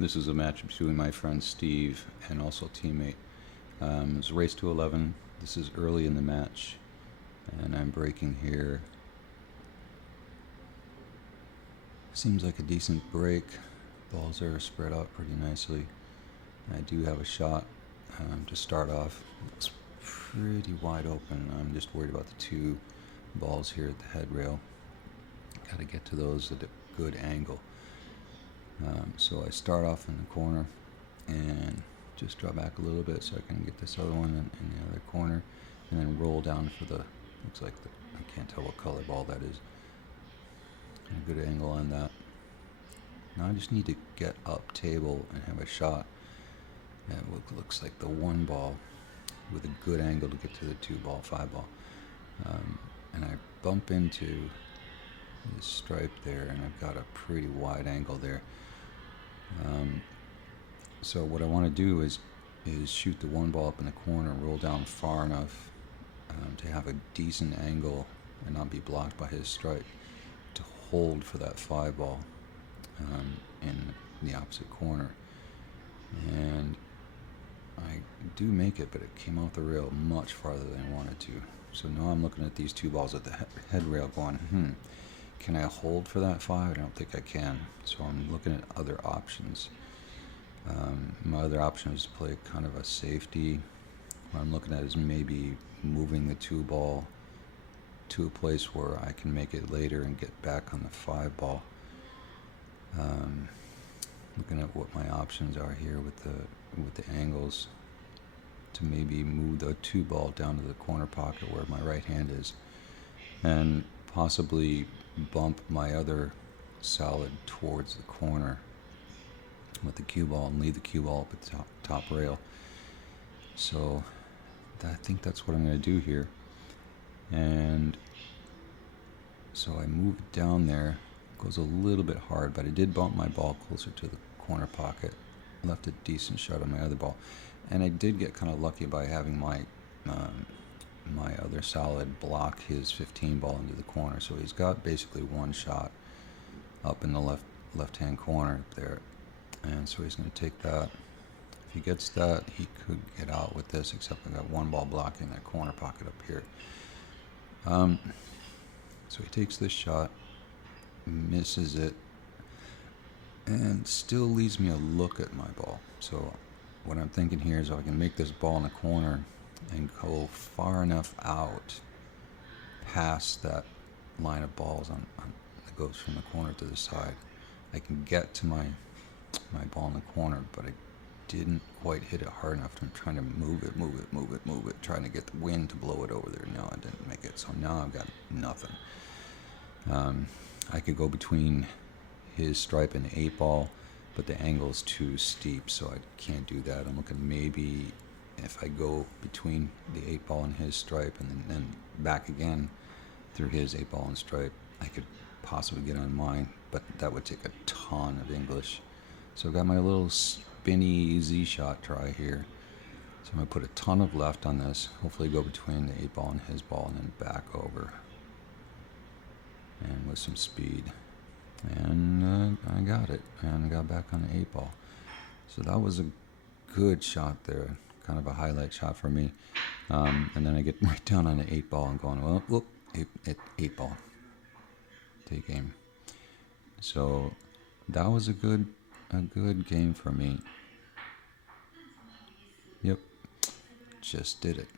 This is a match between my friend Steve and also a teammate. It's a race to 11. This is early in the match, and I'm breaking here. Seems like a decent break. Balls are spread out pretty nicely. I do have a shot to start off. It's pretty wide open. I'm just worried about the two balls here at the head rail. Got to get to those at a good angle. So I start off in the corner and just draw back a little bit so I can get this other one in the other corner, and then roll down for the, looks like I can't tell what color ball that is. A good angle on that. Now I just need to get up table and have a shot at what looks like the one ball with a good angle to get to the 2-ball, 5-ball. And I bump into this stripe there, and I've got a pretty wide angle there. So what I want to do is shoot the one ball up in the corner, roll down far enough to have a decent angle and not be blocked by his stripe, to hold for that 5-ball in the opposite corner. And I do make it, but it came off the rail much farther than I wanted to. So now I'm looking at these 2 balls at the head rail going, can I hold for that 5? I don't think I can. So I'm looking at other options. My other option is to play kind of a safety. What I'm looking at is maybe moving the 2-ball to a place where I can make it later and get back on the 5-ball. Looking at what my options are here with the angles, to maybe move the 2-ball down to the corner pocket where my right hand is, and possibly bump my other solid towards the corner with the cue ball and leave the cue ball up at the top rail. So I think that's what I'm going to do here. And so I move it down there. It goes a little bit hard, but I did bump my ball closer to the corner pocket. Left a decent shot on my other ball. And I did get kind of lucky by having my other solid block his 15 ball into the corner. So he's got basically one shot up in the left-hand corner there. And so he's going to take that. If he gets that, he could get out with this, except I got one ball blocking that corner pocket up here. So he takes this shot, misses it, and still leaves me a look at my ball. So what I'm thinking here is if I can make this ball in the corner and go far enough out past that line of balls that goes from the corner to the side, I can get to my ball in the corner, but I didn't quite hit it hard enough. I'm trying to move it, trying to get the wind to blow it over there. No, I didn't make it. So now I've got nothing. I could go between his stripe and the 8-ball, but the angle's too steep, so I can't do that. I'm looking maybe if I go between the 8-ball and his stripe and then back again through his 8-ball and stripe, I could possibly get on mine, but that would take a ton of English. So I've got my little Spinny Z Shot try here. So I'm going to put a ton of left on this, hopefully go between the 8-ball and his ball, and then back over. And with some speed. And I got it, and I got back on the 8-ball. So that was a good shot there, kind of a highlight shot for me. And then I get right down on the 8-ball and going, well, whoop, 8-ball. Take aim. So that was a good game for me. Yep, just did it.